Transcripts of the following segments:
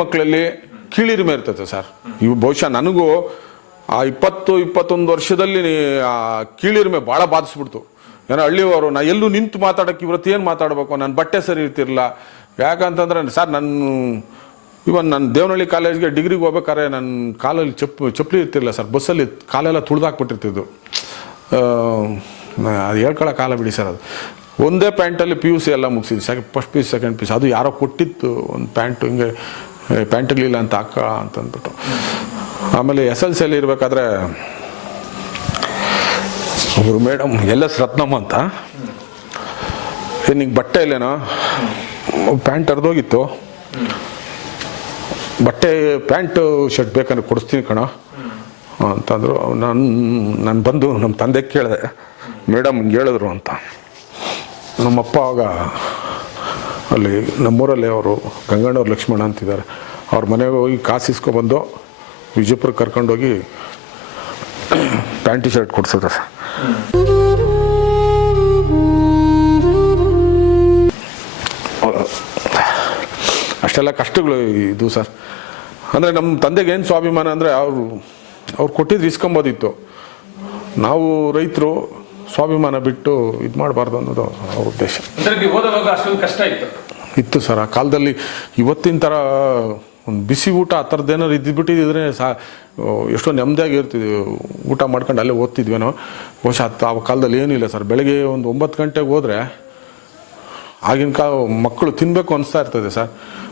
ಮಕ್ಕಳಲ್ಲಿ ಕೀಳಿರಿಮೆ ಇರ್ತದೆ ಸರ್. ಇವು ಬಹುಶಃ ನನಗೂ ಆ 20-21 ವರ್ಷದಲ್ಲಿ ಆ ಕೀಳಿರಿಮೆ ಭಾಳ ಬಾಧಿಸ್ಬಿಡ್ತು. ಏನೋ ಹಳ್ಳಿಯವರು ನಾ ಎಲ್ಲೂ ನಿಂತು ಮಾತಾಡೋಕ್ಕೆ ಇವತ್ತು ಏನು ಮಾತಾಡಬೇಕು, ನನ್ನ ಬಟ್ಟೆ ಸರಿ ಇರ್ತಿರಲಿಲ್ಲ. ಯಾಕಂತಂದರೆ ಸರ್ ಇವನ್ ನನ್ನ ದೇವನಹಳ್ಳಿ ಕಾಲೇಜ್ಗೆ ಡಿಗ್ರಿಗೆ ಹೋಗ್ಬೇಕಾದ್ರೆ ನನ್ನ ಕಾಲಲ್ಲಿ ಚಪ್ಪಲಿ ಇರ್ತಿರಲಿಲ್ಲ ಸರ್. ಬಸ್ಸಲ್ಲಿ ಕಾಲೆಲ್ಲ ತುಳಿದಾಕ್ಬಿಟ್ಟಿರ್ತಿದ್ದು. ಅದು ಹೇಳ್ಕೊಳ್ಳೋ ಕಾಲ ಬಿಡಿ ಸರ್. ಅದು ಒಂದೇ ಪ್ಯಾಂಟಲ್ಲಿ PUC ಎಲ್ಲ ಮುಗಿಸಿದ್ದು, ಫಸ್ಟ್ PUC ಸೆಕೆಂಡ್ PUC. ಅದು ಯಾರೋ ಕೊಟ್ಟಿತ್ತು ಒಂದು ಪ್ಯಾಂಟು, ಹಿಂಗೆ ಪ್ಯಾಂಟಿರ್ಲಿಲ್ಲ ಅಂತ ಅಂತಂದ್ಬಿಟ್ಟು. ಆಮೇಲೆ SLCಯಲ್ಲಿ ಇರಬೇಕಾದ್ರೆ ಅವರು ಮೇಡಮ್ LS ರತ್ನಮ್ಮ ಅಂತ, ನಿಂಗೆ ಬಟ್ಟೆ ಇಲ್ಲೇನೋ, ಪ್ಯಾಂಟ್ ಹರಿದೋಗಿತ್ತು, ಬಟ್ಟೆ ಪ್ಯಾಂಟು ಶರ್ಟ್ ಬೇಕಂದ್ರೆ ಕೊಡಿಸ್ತೀನಿ ಕಣ ಅಂತಂದರು. ನಾನು ಬಂದು ನಮ್ಮ ತಂದೆಗೆ ಕೇಳಿದೆ, ಮೇಡಮ್ ಹಿಂಗೆ ಹೇಳಿದ್ರು ಅಂತ. ನಮ್ಮಪ್ಪ ಆವಾಗ ಅಲ್ಲಿ ನಮ್ಮೂರಲ್ಲಿ ಅವರು ಗಂಗಣ್ಣವ್ರು ಲಕ್ಷ್ಮಣ ಅಂತಿದ್ದಾರೆ, ಅವ್ರ ಮನೆಗೆ ಹೋಗಿ ಕಾಸು ಇಸ್ಕೊಬಂದು ವಿಜಯಪುರಕ್ಕೆ ಕರ್ಕೊಂಡೋಗಿ ಪ್ಯಾಂಟ್ ಶರ್ಟ್ ಕೊಡ್ಸೋದು ಸರ್. ಅಷ್ಟೆಲ್ಲ ಕಷ್ಟಗಳು ಇದು ಸರ್. ಅಂದರೆ ನಮ್ಮ ತಂದೆಗೆ ಏನು ಸ್ವಾಭಿಮಾನ ಅಂದರೆ ಅವ್ರು ಕೊಟ್ಟಿದ್ದು ಇಸ್ಕೊಂಬೋದಿತ್ತು. ನಾವು ರೈತರು ಸ್ವಾಭಿಮಾನ ಬಿಟ್ಟು ಇದು ಮಾಡಬಾರ್ದು ಅನ್ನೋದು ಅವ್ರ ಉದ್ದೇಶ ಇತ್ತು ಸರ್. ಆ ಕಾಲದಲ್ಲಿ ಇವತ್ತಿನ ಥರ ಒಂದು ಬಿಸಿ ಊಟ ಆ ಥರದ್ದೇನಾದ್ರು ಇದ್ದುಬಿಟ್ಟಿದ್ರೆ ಎಷ್ಟೋ ನೆಮ್ಮದಿಯಾಗಿ ಇರ್ತಿದ್ವಿ, ಊಟ ಮಾಡ್ಕೊಂಡು ಅಲ್ಲೇ ಓದ್ತಿದ್ವೇನೋ. ಬಹುಶಃ ಆ ಕಾಲದಲ್ಲಿ ಏನಿಲ್ಲ ಸರ್. ಬೆಳಗ್ಗೆ ಒಂದು 9 ಗಂಟೆಗೆ ಹೋದರೆ ಆಗಿನ ಕಾಲ ಮಕ್ಕಳು ತಿನ್ನಬೇಕು ಅನಿಸ್ತಾ ಇರ್ತದೆ ಸರ್.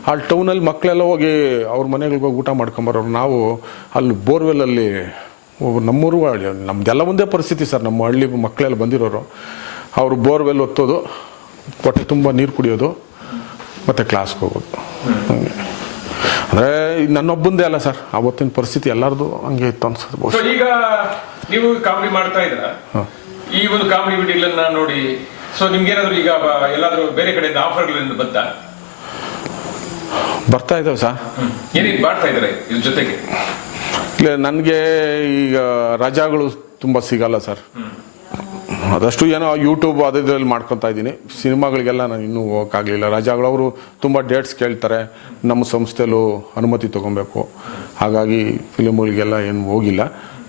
ಆ ಟೌನಲ್ಲಿ ಮಕ್ಕಳೆಲ್ಲ ಹೋಗಿ ಅವ್ರ ಮನೆಗಳಿಗೆ ಹೋಗಿ ಊಟ ಮಾಡ್ಕೊಂಬರೋರು. ನಾವು ಅಲ್ಲಿ ಬೋರ್ವೆಲ್ಲಲ್ಲಿ ನಮ್ಮೂರು ನಮ್ಮದೆಲ್ಲ ಒಂದೇ ಪರಿಸ್ಥಿತಿ ಸರ್. ನಮ್ಮ ಹಳ್ಳಿ ಮಕ್ಕಳೆಲ್ಲ ಬಂದಿರೋರು, ಅವರು ಬೋರ್ವೆಲ್ ಒತ್ತೋದು, ಹೊಟ್ಟೆ ತುಂಬ ನೀರು ಕುಡಿಯೋದು, ಮತ್ತು ಕ್ಲಾಸ್ಗೆ ಹೋಗೋದು. ಹಂಗೆ ಅಂದರೆ ನನ್ನೊಬ್ಬಂದೇ ಅಲ್ಲ ಸರ್, ಆವತ್ತಿನ ಪರಿಸ್ಥಿತಿ ಎಲ್ಲರದು ಹಂಗೆ ಇತ್ತು ಅನ್ಸುತ್ತೆ. ಈಗ ನೀವು ಕಾಮಿಡಿ ಮಾಡ್ತಾ ಇದ್ರ, ಈ ಒಂದು ಕಾಮಿಡಿ ವಿಡಿಯೋಗಳನ್ನ ನೋಡಿ ಸೊ ನಿಮ್ಗೇನಾದ್ರು ಈಗ ಎಲ್ಲಾದ್ರೂ ಬೇರೆ ಕಡೆಯಿಂದ ಆಫರ್ಗಳಿಂದ ಬರ್ತಾ ಇದ್ದಾವೆ ಸರ್. ಏನೇನು ಮಾಡ್ತಾ ಇದ್ದಾರೆ ಇದ್ರ ಜೊತೆಗೆ? ಇಲ್ಲ, ನನಗೆ ಈಗ ರಜಾಗಳು ತುಂಬ ಸಿಗಲ್ಲ ಸರ್. ಆದಷ್ಟು ಏನೋ ಯೂಟ್ಯೂಬ್ ಅದರಲ್ಲಿ ಮಾಡ್ಕೊತಾ ಇದ್ದೀನಿ. ಸಿನಿಮಾಗಳಿಗೆಲ್ಲ ನಾನು ಇನ್ನೂ ಹೋಗೋಕ್ಕಾಗಲಿಲ್ಲ. ರಜಾಗಳು ಅವರು ತುಂಬ ಡೇಟ್ಸ್ ಕೇಳ್ತಾರೆ, ನಮ್ಮ ಸಂಸ್ಥೆಯಲ್ಲೂ ಅನುಮತಿ ತೊಗೊಬೇಕು. ಹಾಗಾಗಿ ಫಿಲಿಮ್ಗಳಿಗೆಲ್ಲ ಏನು ಹೋಗಿಲ್ಲ.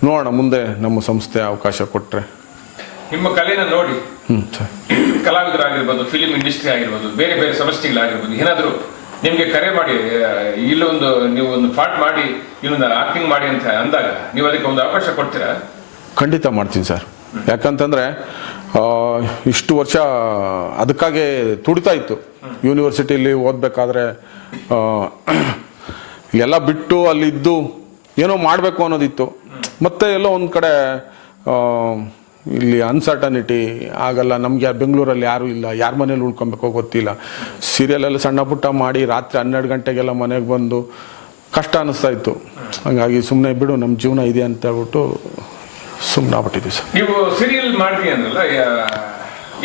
ನೋಡೋಣ ಮುಂದೆ ನಮ್ಮ ಸಂಸ್ಥೆ ಅವಕಾಶ ಕೊಟ್ಟರೆ. ನಿಮ್ಮ ಕಲೆನ ನೋಡಿ ಕಲಾವಿದರಾಗಿರ್ಬೋದು, ಫಿಲಿಂ ಇಂಡಸ್ಟ್ರಿ ಆಗಿರ್ಬೋದು, ಬೇರೆ ಬೇರೆ ಸಂಸ್ಥೆಗಳಾಗಿರ್ಬೋದು, ಏನಾದರೂ ನಿಮಗೆ ಕರೆ ಮಾಡಿ ಇಲ್ಲೊಂದು ನೀವು ಒಂದು ಪಾರ್ಟ್ ಮಾಡಿ ಇನ್ನೊಂದು ಆಕ್ಟಿಂಗ್ ಮಾಡಿ ಅಂತ ಅಂದಾಗ ನೀವು ಅದಕ್ಕೆ ಒಂದು ಅವಕಾಶ ಕೊಡ್ತೀರಾ? ಖಂಡಿತ ಮಾಡ್ತೀನಿ ಸರ್. ಯಾಕಂತಂದರೆ ಇಷ್ಟು ವರ್ಷ ಅದಕ್ಕಾಗೆ ತುಡಿತಾ ಇತ್ತು. ಯೂನಿವರ್ಸಿಟಿಲಿ ಓದಬೇಕಾದ್ರೆ ಎಲ್ಲ ಬಿಟ್ಟು ಅಲ್ಲಿದ್ದು ಏನೋ ಮಾಡಬೇಕು ಅನ್ನೋದಿತ್ತು. ಮತ್ತು ಎಲ್ಲೋ ಒಂದು ಕಡೆ ಇಲ್ಲಿ ಅನ್ಸರ್ಟನಿಟಿ ಆಗಲ್ಲ, ನಮಗೆ ಬೆಂಗಳೂರಲ್ಲಿ ಯಾರೂ ಇಲ್ಲ, ಯಾರ ಮನೇಲಿ ಉಳ್ಕೊಬೇಕೋ ಗೊತ್ತಿಲ್ಲ. ಸೀರಿಯಲೆಲ್ಲ ಸಣ್ಣ ಪುಟ್ಟ ಮಾಡಿ ರಾತ್ರಿ 12 ಗಂಟೆಗೆಲ್ಲ ಮನೆಗೆ ಬಂದು ಕಷ್ಟ ಅನ್ನಿಸ್ತಾ ಇತ್ತು. ಹಾಗಾಗಿ ಸುಮ್ಮನೆ ಬಿಡು, ನಮ್ಮ ಜೀವನ ಇದೆ ಅಂತ ಹೇಳ್ಬಿಟ್ಟು ಸುಮ್ಮನೆ ಆಗ್ಬಿಟ್ಟಿದ್ವಿ ಸರ್. ನೀವು ಸೀರಿಯಲ್ ಮಾಡ್ತೀವಿ ಅಂದ್ರಲ್ಲ,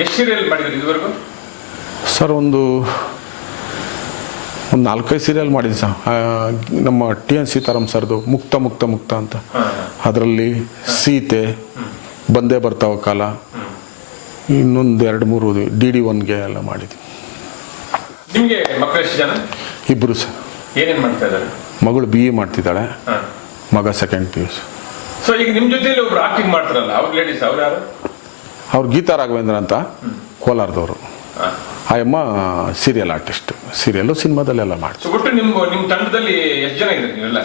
ಎಷ್ಟು ಸೀರಿಯಲ್ ಮಾಡಿದ್ರಿ ಇದುವರೆಗೂ? ಸರ್ ಒಂದು 4-5 ಸೀರಿಯಲ್ ಮಾಡಿದ್ವಿ ಸರ್. ನಮ್ಮ TN ಸೀತಾರಾಮ್ ಸರ್ದು ಮುಕ್ತ ಮುಕ್ತ ಮುಕ್ತ ಅಂತ, ಅದರಲ್ಲಿ ಸೀತೆ, ಬಂದೇ ಬರ್ತಾವ ಕಾಲ, ಇನ್ನೊಂದು 2-3 DD1ಗೆ ಎಲ್ಲ ಮಾಡಿದ್ವಿ. ನಿಮಗೆ ಮಕ್ಕಳು ಎಷ್ಟು ಜನ? ಇಬ್ಬರು ಸರ್. ಏನೇನು ಮಾಡ್ತಾ ಇದ್ದಾರೆ? ಮಗಳು BE ಮಾಡ್ತಿದ್ದಾಳೆ, ಮಗ ಸೆಕೆಂಡ್ PUC. ಸೊ ಈಗ ನಿಮ್ಮ ಜೊತೆಲಿ ಒಬ್ರು ಆಕ್ಟಿಂಗ್ ಮಾಡ್ತಾರಲ್ಲ, ಅವ್ರ ಲೇಡೀಸ್ ಅವ್ರು ಯಾರು? ಅವ್ರು ಗೀತಾ ರಾಘವೇಂದ್ರ ಅಂತ, ಕೋಲಾರದವರು. ಆಯಮ್ಮ ಸೀರಿಯಲ್ ಆರ್ಟಿಸ್ಟ್, ಸೀರಿಯಲ್ಲು ಸಿನಿಮಾದಲ್ಲೆಲ್ಲ ಮಾಡ್ತಾರೆ. ಒಟ್ಟು ನಿಮ್ಮ ತಂಡದಲ್ಲಿ ಎಷ್ಟು ಜನ ಇದ್ದೀರಿ ನೀವೆಲ್ಲ?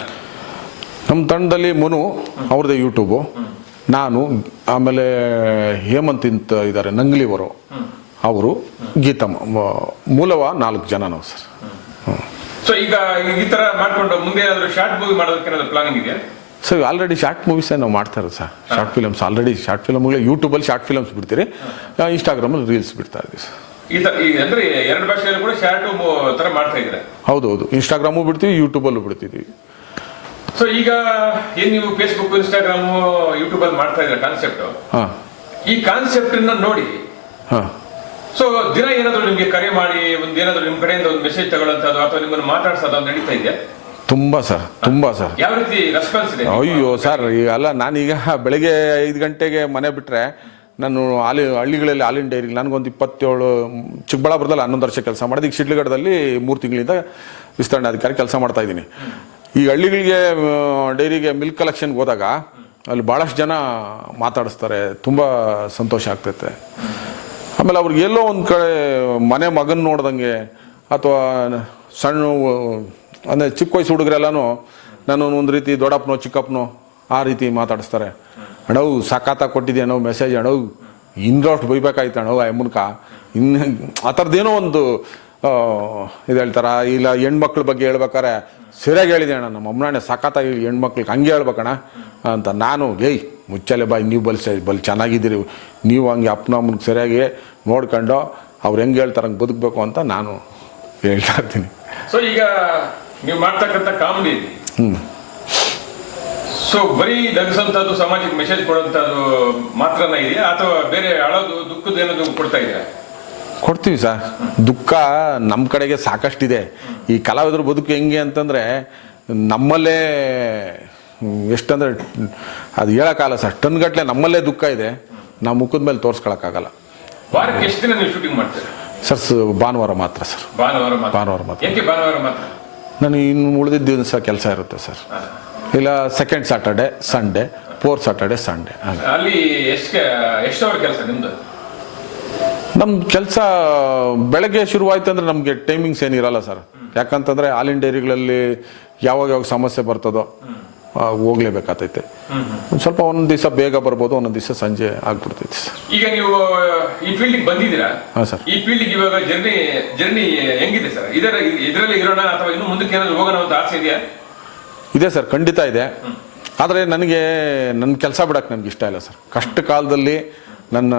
ನಮ್ಮ ತಂಡದಲ್ಲಿ ಮನು, ಅವ್ರದ್ದೇ ಯೂಟ್ಯೂಬು, ನಾನು, ಆಮೇಲೆ ಹೇಮಂತ್ ಅಂತ ಇದ್ದಾರೆ ನಂಗ್ಲಿವರು, ಅವರು, ಗೀತಮ್ಮ, ಮೂಲವ 4 ಜನ ನಾವು ಸರ್. ಸೊ ಈಗ ಈ ಥರ ಮಾಡಿಕೊಂಡು ಮುಂದೆ ಏನಾದರೂ ಶಾರ್ಟ್ ಮೂವಿ ಮಾಡೋದಕ್ಕೆ ಏನಾದರೂ ಪ್ಲಾನಿಂಗ್ ಇದೆಯಾ? ಸರ್ ಆಲ್ರೆಡಿ ಶಾರ್ಟ್ ಮೂವೀಸೇ ನಾವು ಮಾಡ್ತಾ ಇರೋದು sir. Short films already short ಫಿಲಮ್ಗಳು ಯೂಟ್ಯೂಬಲ್ಲಿ ಶಾರ್ಟ್ ಫಿಲಮ್ಸ್ ಬಿಡ್ತೀರಿ, ಇನ್ಸ್ಟಾಗ್ರಾಮಲ್ಲಿ ರೀಲ್ಸ್ ಬಿಡ್ತಾ ಇದ್ದೀವಿ ಸರ್. ಈ ಥರ ಅಂದರೆ 2 ಭಾಷೆಯಲ್ಲೂ ಕೂಡ ಶಾರ್ಟ್ ಥರ ಮಾಡ್ತಾ ಇದ್ದಾರೆ? ಹೌದು, ಇನ್ಸ್ಟಾಗ್ರಾಮು ಬಿಡ್ತೀವಿ, ಯೂಟ್ಯೂಬಲ್ಲೂ ಬಿಡ್ತಿದ್ದೀವಿ. ಸೊ ಈಗ ಏನು ನೀವು ಫೇಸ್ಬುಕ್, ಇನ್ಸ್ಟಾಗ್ರಾಮು, ಯೂಟ್ಯೂಬಲ್ಲಿ ಮಾಡ್ತಾ ಇದ್ದೀರಾ ಕಾನ್ಸೆಪ್ಟು, ಈ ಕಾನ್ಸೆಪ್ಟನ್ನ ನೋಡಿ ಸೊ ದಿನ ಏನಾದರೂ ನಿಮಗೆ ಕರೆ ಮಾಡಿ ಒಂದು ಏನಾದರೂ ನಿಮ್ಮ ಕಡೆಯಿಂದ ಒಂದು ಮೆಸೇಜ್ ತಗೊಳ್ಳೋಂಥದ್ದು ಅಥವಾ ನಿಮ್ಮನ್ನು ಮಾತಾಡ್ಸೋದು ಅದು ನಡೀತಾ ಇದೆಯಾ? ತುಂಬ ಸರ್. ಯಾವ ರೀತಿ ರೆಸ್ಪಾನ್ಸ್ ಇದೆ? ಅಯ್ಯೋ ಸರ್, ಅಲ್ಲ ನಾನೀಗ ಬೆಳಗ್ಗೆ 5 ಗಂಟೆಗೆ ಮನೆ ಬಿಟ್ಟರೆ ನಾನು ಹಳ್ಳಿಗಳಲ್ಲಿ ಹಾಲಿನ ಡೈರಿಗೆ ನನಗೊಂದು 27 ಚಿಕ್ಕಬಳ್ಳಾಪುರದಲ್ಲಿ 11 ವರ್ಷ ಕೆಲಸ ಮಾಡಿದೆ. ಈಗ ಶಿಡ್ಲಘಟ್ಟದಲ್ಲಿ 3 ತಿಂಗಳಿಂದ ವಿಸ್ತರಣಾಧಿಕಾರಿ ಕೆಲಸ ಮಾಡ್ತಾ ಇದ್ದೀನಿ. ಈ ಹಳ್ಳಿಗಳಿಗೆ ಡೈರಿಗೆ ಮಿಲ್ಕ್ ಕಲೆಕ್ಷನ್ಗೆ ಹೋದಾಗ ಅಲ್ಲಿ ಭಾಳಷ್ಟು ಜನ ಮಾತಾಡಿಸ್ತಾರೆ, ತುಂಬ ಸಂತೋಷ ಆಗ್ತೈತೆ. ಆಮೇಲೆ ಅವ್ರಿಗೆ ಎಲ್ಲೋ ಒಂದು ಕಡೆ ಮನೆ ಮಗನ ನೋಡ್ದಂಗೆ ಅಥವಾ ಸಣ್ಣ ಅಂದರೆ ಚಿಕ್ಕ ವಯಸ್ಸು ಹುಡುಗರೆಲ್ಲನೂ ನಾನು ಒಂದು ರೀತಿ ದೊಡ್ಡಪ್ಪನೋ ಚಿಕ್ಕಪ್ಪನೋ ಆ ರೀತಿ ಮಾತಾಡಿಸ್ತಾರೆ. ಅಣ್ಣವು ಸಖತ್ತಾಗಿ ಕೊಟ್ಟಿದ್ದೆ ಅಣ್ಣವು ಮೆಸೇಜ್, ಅಣ್ಣವು ಇನ್ನಷ್ಟು ಬೈಬೇಕಾಯ್ತು ಅಣ್ಣವು ಆ ಮೂಲಕ ಇನ್ನು ಆ ಥರದ್ದೇನೋ ಒಂದು ಇದು ಹೇಳ್ತಾರೆ. ಇಲ್ಲ ಹೆಣ್ಮಕ್ಳ ಬಗ್ಗೆ ಹೇಳ್ಬೇಕಾರೆ ಸರಿಯಾಗಿ ಹೇಳಿದೆ ಅಣ್ಣ, ನಮ್ಮ ಅಮ್ಮನಾಣೆ ಸಖತ್ತಾಗಿ ಹೆಣ್ಮಕ್ಳಿಗೆ ಹಂಗೆ ಹೇಳ್ಬೇಕಣ್ಣ ಅಂತ. ನಾನು ಏಯ್ ಮುಚ್ಚಲೆ ಬಾಯ್, ನೀವು ಬಲ್ ಚೆನ್ನಾಗಿದ್ದೀರಿ, ನೀವು ಹಂಗೆ ಅಪ್ಪನ ಅಮ್ಮನಿಗೆ ಸರಿಯಾಗಿ ನೋಡ್ಕೊಂಡು ಅವ್ರು ಹೆಂಗೆ ಹೇಳ್ತಾರೆ ಹಂಗೆ ಬದುಕಬೇಕು ಅಂತ ನಾನು ಹೇಳ್ತಾ ಇರ್ತೀನಿ. ಸೊ ಈಗ ನೀವು ಮಾಡ್ತಕ್ಕಂಥ ಕಾಮಿಡಿ ಸೊ ಬರೀ ನಗಿಸೋಂಥದ್ದು, ಸಮಾಜಕ್ಕೆ ಮೆಸೇಜ್ ಕೊಡುವಂಥದ್ದು ಮಾತ್ರನ ಇದೆಯಾ ಅಥವಾ ಬೇರೆ ಅಳೋದು ದುಃಖದ ಏನಾದ್ರು ಕೊಡ್ತಾ ಇದೆಯಾ? ಕೊಡ್ತೀವಿ ಸರ್. ದುಃಖ ನಮ್ಮ ಕಡೆಗೆ ಸಾಕಷ್ಟಿದೆ. ಈ ಕಲಾವಿದ್ರ ಬದುಕು ಹೆಂಗೆ ಅಂತಂದರೆ ನಮ್ಮಲ್ಲೇ ಎಷ್ಟಂದರೆ ಅದು ಹೇಳೋಕ್ಕಾಗಲ್ಲ ಸರ್. ಟನ್ಗಟ್ಟಲೆ ನಮ್ಮಲ್ಲೇ ದುಃಖ ಇದೆ, ನಾವು ಮುಖದ ಮೇಲೆ ತೋರಿಸ್ಕೊಳಕ್ಕಾಗಲ್ಲ. ವಾರಕ್ಕೆ ಎಷ್ಟು ದಿನ ನೀವು ಶೂಟಿಂಗ್ ಮಾಡ್ತೀರಾ ಸರ್? ಭಾನುವಾರ ಮಾತ್ರ ಸರ್. ಭಾನುವಾರ ಮಾತ್ರ. ಯಾಕೆ ಭಾನುವಾರ ಮಾತ್ರ? ನಾನು ಇನ್ನು ಉಳಿದಿದ್ದ ದಿವಸ ಕೆಲಸ ಇರುತ್ತೆ ಸರ್. ಇಲ್ಲ second Saturday Sunday, 4th Saturday Sunday. ಅಲ್ಲಿ ಎಷ್ಟು ಅವರ್ ಕೆಲಸ ನಿಮ್ದು? ನಮ್ಮ ಕೆಲಸ ಬೆಳಗ್ಗೆ ಶುರುವಾಯ್ತು ಅಂದರೆ ನಮಗೆ ಟೈಮಿಂಗ್ಸ್ ಏನಿರಲ್ಲ ಸರ್. ಯಾಕಂತಂದರೆ ಹಾಲಿನ ಡೈರಿಗಳಲ್ಲಿ ಯಾವಾಗ ಸಮಸ್ಯೆ ಬರ್ತದೋ ಹೋಗ್ಲೇಬೇಕಾಗ್ತೈತೆ. ಒಂದು ಸ್ವಲ್ಪ ಒಂದೊಂದು ದಿವಸ ಬೇಗ ಬರ್ಬೋದು, ಒಂದೊಂದು ದಿವಸ ಸಂಜೆ ಆಗ್ಬಿಡ್ತೈತೆ ಸರ್. ಈಗ ನೀವು ಈ ಫೀಲ್ಡಿಗೆ ಬಂದಿದ್ದೀರಾ? ಹಾಂ ಸರ್. ಈ ಫೀಲ್ಡಿಗೆ ಇವಾಗ ಜರ್ನಿ ಹೆಂಗಿದೆ ಸರ್? ಇದರಲ್ಲಿ ಇರೋಣ ಅಥವಾ ಇನ್ನು ಮುಂದಕ್ಕೆ ಏನಾದ್ರು ಹೋಗೋಣ ಅಂತ ಆಸೆ ಇದೆಯಾ? ಇದೆ ಸರ್, ಖಂಡಿತ ಇದೆ. ಆದರೆ ನನಗೆ ನನ್ನ ಕೆಲಸ ಬಿಡೋಕ್ಕೆ ನನಗೆ ಇಷ್ಟ ಇಲ್ಲ ಸರ್. ಕಷ್ಟ ಕಾಲದಲ್ಲಿ ನನ್ನ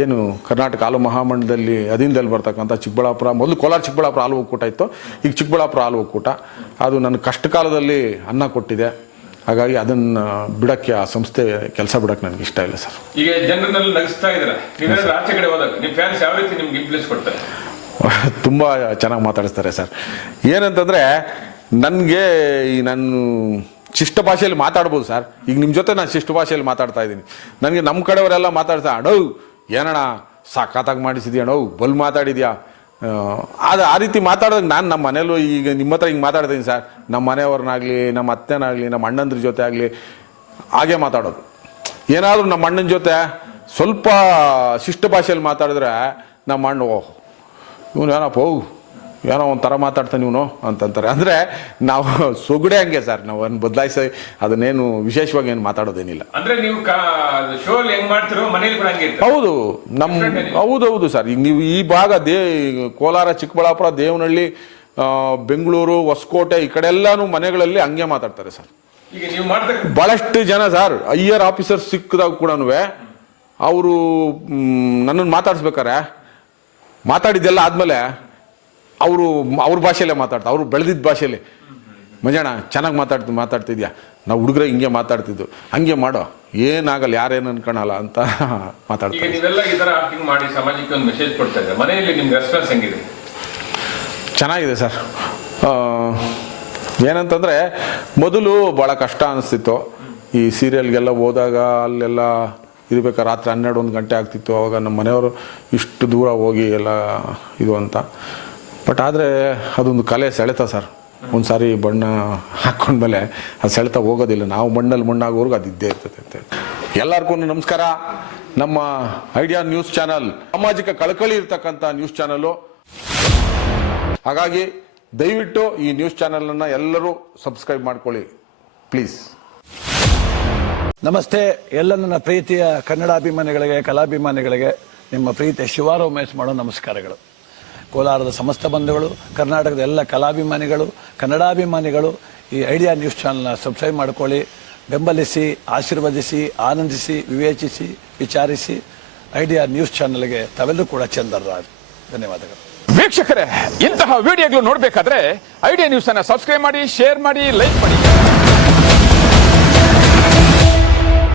ಏನು ಕರ್ನಾಟಕ ಹಾಲು ಮಹಾಮಂಡಲದಲ್ಲಿ ಅಧೀನದಲ್ಲಿ ಬರ್ತಕ್ಕಂಥ ಚಿಕ್ಕಬಳ್ಳಾಪುರ, ಮೊದಲು ಕೋಲಾರ ಚಿಕ್ಕಬಳ್ಳಾಪುರ ಹಾಲು ಒಕ್ಕೂಟ ಇತ್ತು, ಈಗ ಚಿಕ್ಕಬಳ್ಳಾಪುರ ಹಾಲು ಒಕ್ಕೂಟ, ಅದು ನನ್ನ ಕಷ್ಟ ಕಾಲದಲ್ಲಿ ಅನ್ನ ಕೊಟ್ಟಿದೆ. ಹಾಗಾಗಿ ಅದನ್ನು ಬಿಡೋಕ್ಕೆ, ಆ ಸಂಸ್ಥೆ ಕೆಲಸ ಬಿಡೋಕ್ಕೆ ನನಗೆ ಇಷ್ಟ ಇಲ್ಲ ಸರ್. ಈಗ ಜನರನ್ನೆಲ್ಲ ನಗಿಸ್ತಾ ಇದ್ದಾರೆ, ನೀವೇನಾದ್ರೂ ಆಚೆ ಕಡೆ ಹೋದಾಗ ನಿಮ್ಮ ಫ್ಯಾನ್ಸ್ ಯಾವ ರೀತಿ ನಿಮ್ಗೆ ಇನ್ಫ್ಲೂಯೆನ್ಸ್ ಕೊಡ್ತಾರೆ? ತುಂಬ ಚೆನ್ನಾಗಿ ಮಾತಾಡಿಸ್ತಾರೆ ಸರ್. ಏನಂತಂದರೆ ನನಗೆ ಈ ನಾನು ಶಿಷ್ಟ ಭಾಷೆಯಲ್ಲಿ ಮಾತಾಡ್ಬೋದು ಸರ್. ಈಗ ನಿಮ್ಮ ಜೊತೆ ನಾನು ಶಿಷ್ಟ ಭಾಷೆಯಲ್ಲಿ ಮಾತಾಡ್ತಾ ಇದ್ದೀನಿ. ನನಗೆ ನಮ್ಮ ಕಡೆಯವರೆಲ್ಲ ಮಾತಾಡ್ತಾ ಅಣ್ಣವು ಏನಣ್ಣ ಸಾಕಾತಾಗಿ ಮಾಡಿಸಿದ್ಯಾ, ಅಣ್ಣವು ಬಲ್ ಮಾತಾಡಿದ್ಯಾ, ಅದು ಆ ರೀತಿ ಮಾತಾಡಿದಾಗ ನಾನು ನಮ್ಮ ಮನೇಲೂ ಈಗ ನಿಮ್ಮ ಹತ್ರ ಹಿಂಗೆ ಮಾತಾಡ್ತೀನಿ ಸರ್. ನಮ್ಮ ಮನೆಯವ್ರನ್ನಾಗಲಿ, ನಮ್ಮ ಅತ್ತೆನಾಗಲಿ, ನಮ್ಮ ಅಣ್ಣಂದ್ರ ಜೊತೆ ಆಗಲಿ ಹಾಗೆ ಮಾತಾಡೋದು. ಏನಾದರೂ ನಮ್ಮ ಅಣ್ಣನ ಜೊತೆ ಸ್ವಲ್ಪ ಶಿಷ್ಟ ಭಾಷೆಯಲ್ಲಿ ಮಾತಾಡಿದ್ರೆ ನಮ್ಮ ಅಣ್ಣ ಓಹ್ ಇವನು ಏನಪ್ಪ ಏನೋ ಒಂಥರ ಮಾತಾಡ್ತಾನೆ ಇವನು ಅಂತಂತಾರೆ. ಅಂದರೆ ನಾವು ಸೊಗಡೆ ಹಂಗೆ ಸರ್, ನಾವು ಅದನ್ನು ಬದಲಾಯಿಸಿ ಅದನ್ನೇನು ವಿಶೇಷವಾಗಿ ಏನು ಮಾತಾಡೋದೇನಿಲ್ಲ. ಅಂದರೆ ನೀವು ಶೋ ಹೆಂಗೆ ಮಾಡ್ತಿರೋ ಮನೇಲಿ ಕೂಡ ಹಂಗೆ? ಹೌದು, ಹೌದೌದು ಸರ್. ಈಗ ನೀವು ಈ ಭಾಗ ಕೋಲಾರ, ಚಿಕ್ಕಬಳ್ಳಾಪುರ, ದೇವನಹಳ್ಳಿ, ಬೆಂಗಳೂರು, ಹೊಸಕೋಟೆ ಈ ಕಡೆ ಎಲ್ಲಾನು ಮನೆಗಳಲ್ಲಿ ಹಂಗೆ ಮಾತಾಡ್ತಾರೆ ಸರ್. ಈಗ ನೀವು ಮಾಡ್ತಾರೆ ಭಾಳಷ್ಟು ಜನ ಸರ್, ಹೈಯರ್ ಆಫೀಸರ್ ಸಿಕ್ಕಿದಾಗ ಕೂಡ ಅವರು ನನ್ನನ್ನು ಮಾತಾಡಿಸ್ಬೇಕಾರೆ ಮಾತಾಡಿದ್ದೆಲ್ಲ ಆದಮೇಲೆ ಅವ್ರ ಭಾಷೆಯಲ್ಲೇ ಮಾತಾಡ್ತಾರೆ, ಅವರು ಬೆಳೆದಿದ್ದ ಭಾಷೆಯಲ್ಲಿ. ಮಂಜಣ್ಣ ಚೆನ್ನಾಗಿ ಮಾತಾಡ್ತಿದ್ಯಾ, ನಾವು ಹುಡುಗರೆ ಹಿಂಗೆ ಮಾತಾಡ್ತಿದ್ದು, ಹಂಗೆ ಮಾಡೋ, ಏನಾಗಲ್ಲ, ಯಾರೇನು ಅನ್ಕೊಳಲ್ಲ ಅಂತ ಮಾತಾಡ್ತಾರೆ. ನೀವೆಲ್ಲ ಈ ಥರ ಆಕ್ಟಿಂಗ್ ಮಾಡಿ ಸಮಾಜಕ್ಕೆ ಒಂದು ಮೆಸೇಜ್ ಕೊಡ್ತಾ ಇದ್ದಾರೆ, ಮನೆಯಲ್ಲಿ ನಿಮ್ಗೆ ರೆಸ್ಪಾನ್ಸ್ ಹೆಂಗಿದೆ? ಚೆನ್ನಾಗಿದೆ ಸರ್. ಏನಂತಂದರೆ ಮೊದಲು ಭಾಳ ಕಷ್ಟ ಅನಿಸ್ತಿತ್ತು. ಈ ಸೀರಿಯಲ್ಗೆಲ್ಲ ಹೋದಾಗ ಅಲ್ಲೆಲ್ಲ ಇರಬೇಕಾದ್ರೆ ರಾತ್ರಿ 12-1 ಗಂಟೆ ಆಗ್ತಿತ್ತು. ಅವಾಗ ನಮ್ಮ ಮನೆಯವರು ಇಷ್ಟು ದೂರ ಹೋಗಿ ಎಲ್ಲ ಇದು ಅಂತ. ಬಟ್ ಆದರೆ ಅದೊಂದು ಕಲೆ ಸೆಳೆತ ಸರ್. ಒಂದು ಸಾರಿ ಬಣ್ಣ ಹಾಕ್ಕೊಂಡ್ಮೇಲೆ ಅದು ಸೆಳೆತ ಹೋಗೋದಿಲ್ಲ. ನಾವು ಮಣ್ಣಾಗೋರ್ಗು ಅದು ಇದ್ದೇ ಇರ್ತದೆ ಅಂತ. ಎಲ್ಲರಿಗೂ ನಮಸ್ಕಾರ. ನಮ್ಮ ಐಡಿಯಾ ನ್ಯೂಸ್ ಚಾನಲ್ ಸಾಮಾಜಿಕ ಕಳಕಳಿ ಇರ್ತಕ್ಕಂಥ ನ್ಯೂಸ್ ಚಾನಲು. ಹಾಗಾಗಿ ದಯವಿಟ್ಟು ಈ ನ್ಯೂಸ್ ಚಾನಲನ್ನು ಎಲ್ಲರೂ ಸಬ್ಸ್ಕ್ರೈಬ್ ಮಾಡ್ಕೊಳ್ಳಿ ಪ್ಲೀಸ್. ನಮಸ್ತೆ ಎಲ್ಲ ನನ್ನ ಪ್ರೀತಿಯ ಕನ್ನಡಾಭಿಮಾನಿಗಳಿಗೆ, ಕಲಾಭಿಮಾನಿಗಳಿಗೆ ನಿಮ್ಮ ಪ್ರೀತಿಯ ಶಿವಾರ ಉಮೇಶ್ ಮಾಡೋ ನಮಸ್ಕಾರಗಳು. ಕೋಲಾರದ ಸಮಸ್ತ ಬಂಧುಗಳು, ಕರ್ನಾಟಕದ ಎಲ್ಲ ಕಲಾಭಿಮಾನಿಗಳು, ಕನ್ನಡಾಭಿಮಾನಿಗಳು ಈ ಐಡಿಯಾ ನ್ಯೂಸ್ ಚಾನಲ್ನ ಸಬ್ಸ್ಕ್ರೈಬ್ ಮಾಡ್ಕೊಳ್ಳಿ, ಬೆಂಬಲಿಸಿ, ಆಶೀರ್ವದಿಸಿ, ಆನಂದಿಸಿ, ವಿವೇಚಿಸಿ, ವಿಚಾರಿಸಿ. ಐಡಿಯಾ ನ್ಯೂಸ್ ಚಾನಲ್ಗೆ ತಾವೆಲ್ಲರೂ ಕೂಡ ಚಂದರ್ರಾಜ್. ಧನ್ಯವಾದಗಳು. ವೀಕ್ಷಕರೇ, ಇಂತಹ ವಿಡಿಯೋಗಳು ನೋಡಬೇಕಾದ್ರೆ ಐಡಿಯಾ ನ್ಯೂಸ್ ಅನ್ನು ಸಬ್ಸ್ಕ್ರೈಬ್ ಮಾಡಿ, ಶೇರ್ ಮಾಡಿ, ಲೈಕ್ ಮಾಡಿ.